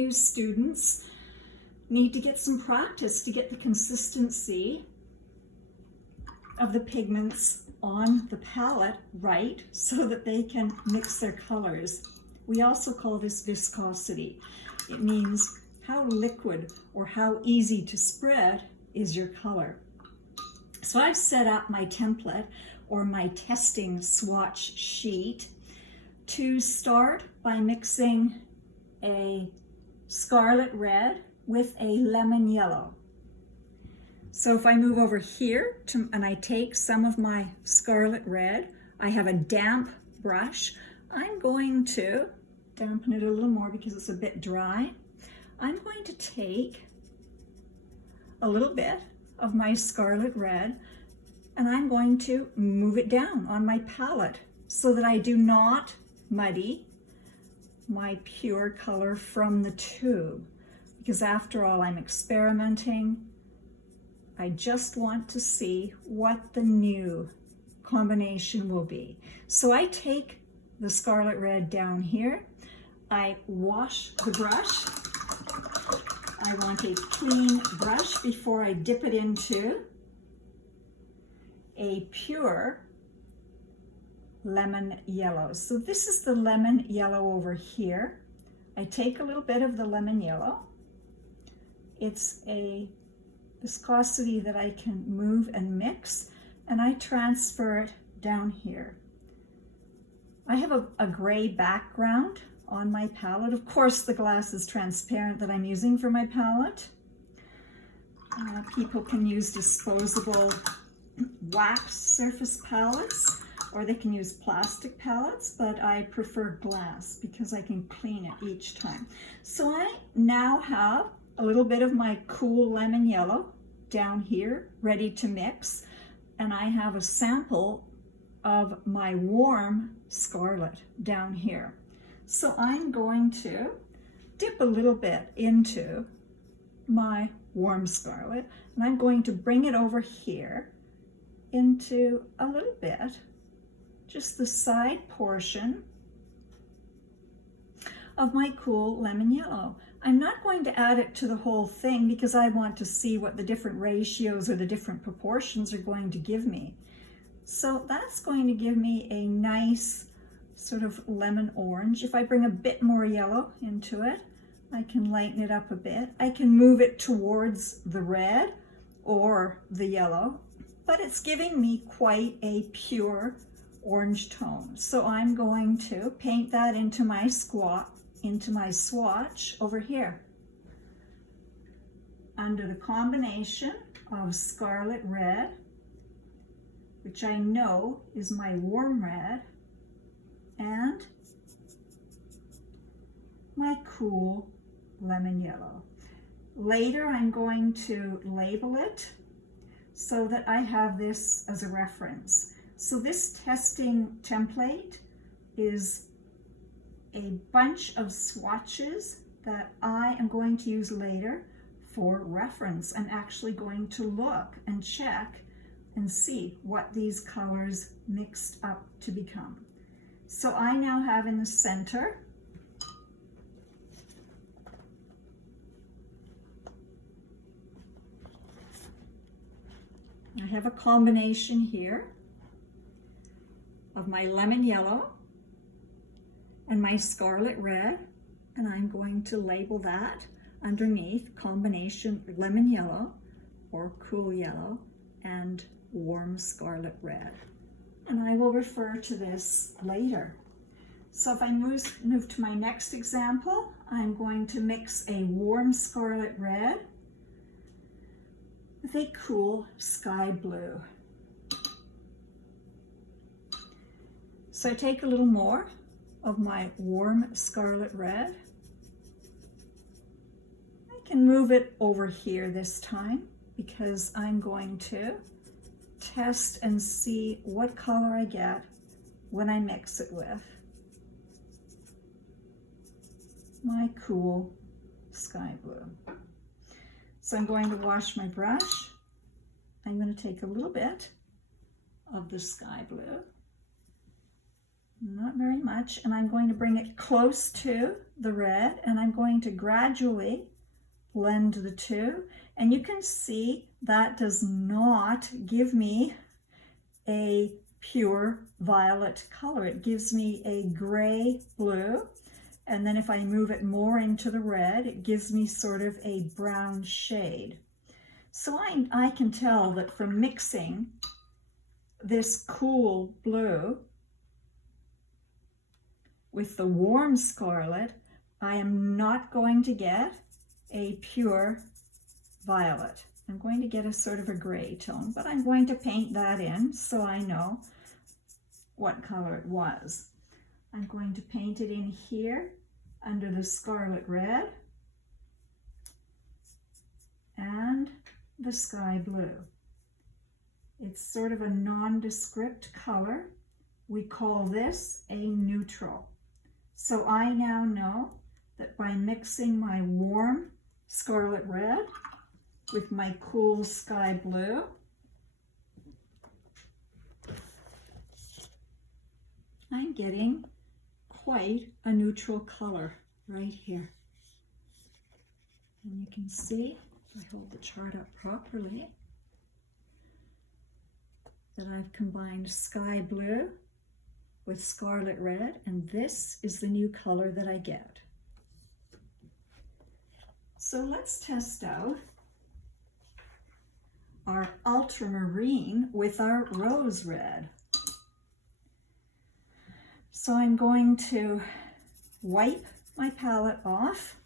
new students need to get some practice to get the consistency of the pigments on the palette right so that they can mix their colors. We also call this viscosity. It means how liquid or how easy to spread is your color. So I've set up my template or my testing swatch sheet to start by mixing a scarlet red with a lemon yellow. So if I move over here and I take some of my scarlet red, I have a damp brush. I'm going to dampen it a little more because it's a bit dry. I'm going to take a little bit of my scarlet red and I'm going to move it down on my palette so that I do not muddy my pure color from the tube, because after all, I'm experimenting. I just want to see what the new combination will be. So I take the scarlet red down here. I wash the brush. I want a clean brush before I dip it into a pure lemon yellow. So this is the lemon yellow over here. I take a little bit of the lemon yellow. It's a viscosity that I can move and mix, and I transfer it down here. I have a gray background on my palette. Of course, the glass is transparent that I'm using for my palette. People can use disposable wax surface palettes, or they can use plastic palettes, but I prefer glass because I can clean it each time. So I now have a little bit of my cool lemon yellow down here ready to mix, and I have a sample of my warm scarlet down here. So I'm going to dip a little bit into my warm scarlet, and I'm going to bring it over here into a little bit, just the side portion of my cool lemon yellow. I'm not going to add it to the whole thing because I want to see what the different ratios or the different proportions are going to give me. So that's going to give me a nice sort of lemon orange. If I bring a bit more yellow into it, I can lighten it up a bit. I can move it towards the red or the yellow, but it's giving me quite a pure orange tone. So I'm going to paint that into my swatch over here. Under the combination of scarlet red, which I know is my warm red, and my cool lemon yellow. Later I'm going to label it so that I have this as a reference. So this testing template is a bunch of swatches that I am going to use later for reference. I'm actually going to look and check and see what these colors mixed up to become. So I now have in the center I have a combination here of my lemon yellow and my scarlet red, and I'm going to label that underneath combination lemon yellow or cool yellow and warm scarlet red. And I will refer to this later. So if I move to my next example, I'm going to mix a warm scarlet red with a cool sky blue. So I take a little more of my warm scarlet red. I can move it over here this time because I'm going to test and see what color I get when I mix it with my cool sky blue. So I'm going to wash my brush. I'm going to take a little bit of the sky blue not very much, and I'm going to bring it close to the red, and I'm going to gradually blend the two. And you can see that does not give me a pure violet color. It gives me a gray blue, and then if I move it more into the red, it gives me sort of a brown shade. So I can tell that from mixing this cool blue with the warm scarlet, I am not going to get a pure violet. I'm going to get a sort of a gray tone, but I'm going to paint that in so I know what color it was. I'm going to paint it in here under the scarlet red and the sky blue. It's sort of a nondescript color. We call this a neutral. So I now know that by mixing my warm scarlet red with my cool sky blue, I'm getting quite a neutral color right here. And you can see, if I hold the chart up properly, that I've combined sky blue with scarlet red, and this is the new color that I get. So let's test out our ultramarine with our rose red. So I'm going to wipe my palette off